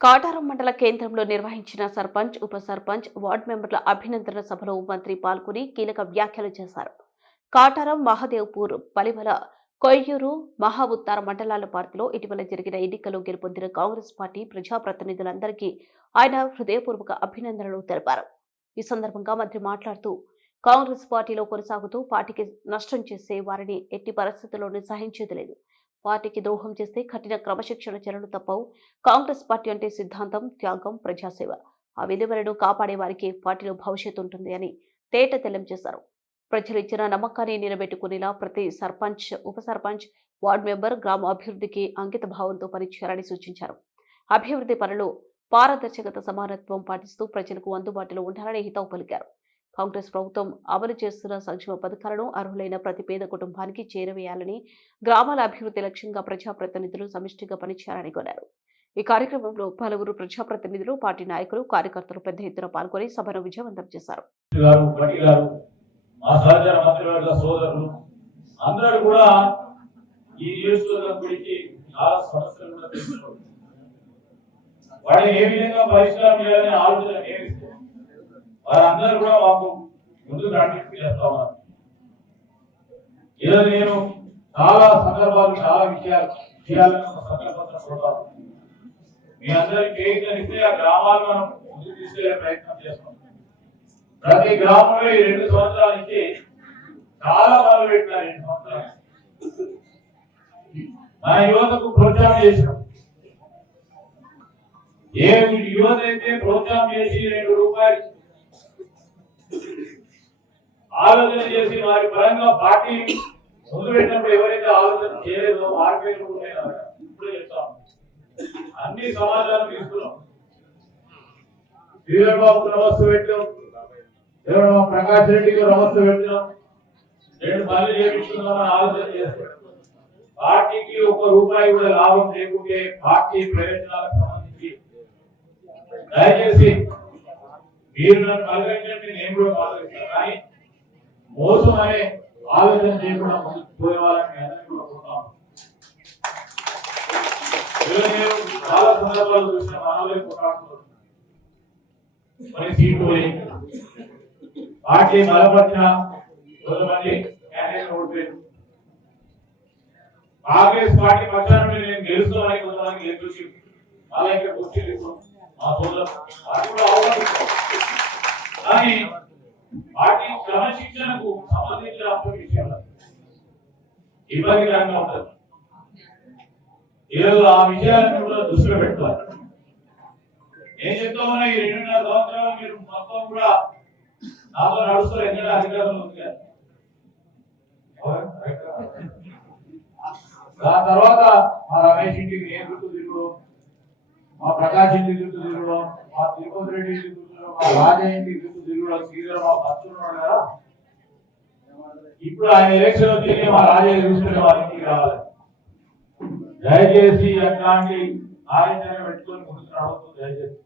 కాటారం మండల కేంద్రంలో నిర్వహించిన సర్పంచ్, ఉప సర్పంచ్, వార్డు మెంబర్ల అభినందన సభలో మంత్రి పాల్గొని కీలక వ్యాఖ్యలు చేశారు. కాటారం, మహదేవ్పూర్, పలివల, కొయ్యూరు, మహాఉత్తార మండలాల పార్టీలో ఇటీవల జరిగిన ఎన్నికల్లో గెలుపొందిన కాంగ్రెస్ పార్టీ ప్రజాప్రతినిధులందరికీ ఆయన హృదయపూర్వక అభినందనలు తెలిపారు. ఈ సందర్భంగా మంత్రి మాట్లాడుతూ కాంగ్రెస్ పార్టీలో కొనసాగుతూ పార్టీకి నష్టం చేసే వారిని ఎట్టి పరిస్థితుల్లోనూ సహించేది లేదు. పార్టీకి ద్రోహం చేస్తే కఠిన క్రమశిక్షణ చర్యలు తప్పవు. కాంగ్రెస్ పార్టీ అంటే సిద్ధాంతం, త్యాగం, ప్రజాసేవ. ఆ విలువలను కాపాడే వారికి పార్టీలో భవిష్యత్తు ఉంటుంది అని తేట తెల్లం చేశారు. ప్రజలు ఇచ్చిన నమ్మకాన్ని నిలబెట్టుకునేలా ప్రతి సర్పంచ్, ఉప సర్పంచ్, వార్డు మెంబర్ గ్రామ అభివృద్ధికి అంకిత భావంతో పనిచేయాలని సూచించారు. అభివృద్ధి పనులు పారదర్శకత, సమానత్వం పాటిస్తూ ప్రజలకు అందుబాటులో ఉండాలని హితవు పలికారు. కాంగ్రెస్ ప్రభుత్వం అమలు చేస్తున్న సంక్షేమ పథకాలను అర్హులైన ప్రతి పేద కుటుంబానికి చేరవేయాలని, గ్రామాల అభివృద్ధి లక్ష్యంగా ప్రజాప్రతినిధులు సమిష్టిగా పనిచేయాలని కోరారు. ఈ కార్యక్రమంలో పలువురు ప్రజాప్రతినిధులు, పార్టీ నాయకులు, కార్యకర్తలు పెద్ద ఎత్తున పాల్గొని సభను విజయవంతం చేశారు. వారందరూ కూడా మాకు ముందుకు రావడానికి చేస్తా ఉన్నారు. ఈరోజు నేను చాలా సందర్భాలు, చాలా విషయాలను సందర్భంగా మీ అందరికి చేయిస్తే ఆ గ్రామాలు మనం ముందుకు తీసుకెళ్లే ప్రయత్నం చేస్తాం. ప్రతి గ్రామంలో ఈ 2 సంవత్సరాల నుంచి చాలా మొదలు పెట్టినారు. 2 సంవత్సరాలు మన యువతకు ప్రోత్సాహం చేసినాం. ఏ యువత అయితే ప్రోత్సాహం చేసి 2 రూపాయలు ఆలోచన చేసి వారి పరంగా పార్టీ ముందు పెట్టినప్పుడు ఎవరైతే ఆలోచన చేయలేదో వారి పేరు ఇప్పుడే చెప్తాం. అన్ని సమాచారం తీసుకున్నాం. శ్రీధర్ బాబుకు నమస్తు పెట్టాం, ప్రకాష్ రెడ్డికి నమస్తు పెట్టాం, 2 పనులు చేయించుకుందామని ఆలోచన చేస్తాం. పార్టీకి 1 రూపాయి కూడా లాభం లేకుంటే పార్టీ ప్రయోజనాలకు సంబంధించి దయచేసి మీరు నన్ను కలగండి, నేను కూడా కలగండి. కానీ మోసం అనే ఆలోచన చేయకుండా ముందుకు పోయే వాళ్ళని కోరుతాం. చాలా సందర్భాలు చూసిన మనలో మరి సీటు పార్టీ బలపరిచిన కొంతమంది క్యాండిడేట్ ఓడిపోయారు. కాంగ్రెస్ పార్టీ పక్షాన నేను గెలుస్తామని కొంతమంది గెలిచి వాళ్ళ ఇక్కడ కూర్చోలేదు మా సోదరు కూడా అవకాశం. కానీ పార్టీ క్రమశిక్షణకు సంబంధించిన విషయాలు ఇబ్బందికరంగా ఉంటుంది. ఈరోజు ఆ విషయాలను కూడా దృష్టిలో పెట్టుకోవాలి. ఏం చెప్తా ఉన్నా, ఈ 2.5 సంవత్సరాలు మీరు మొత్తం కూడా నాతో నడుస్తారు. ఎక్కడ అధికారంలో ఉంది కదా. దాని తర్వాత మా రమేష్ ఇంటికి నేను గుర్తు తిరుగుడు, మా ప్రకాష్ ఇంటికి గుర్తు తిరుగుడు, మా తిరుపతి రెడ్డి ఇంటికి గుర్తు, మా రాజా ఇంటికి గుర్తు తిరుగుడు, శ్రీధర్ మా పచ్చున్నాడు కదా. ఇప్పుడు ఆయన ఎలక్షన్ వచ్చి మా రాజా చూసుకునే వాళ్ళ ఇంటికి రావాలి. దయచేసి అట్లాంటి ఆలోచన పెట్టుకొని ముందుకు రావద్దు. దయచేసి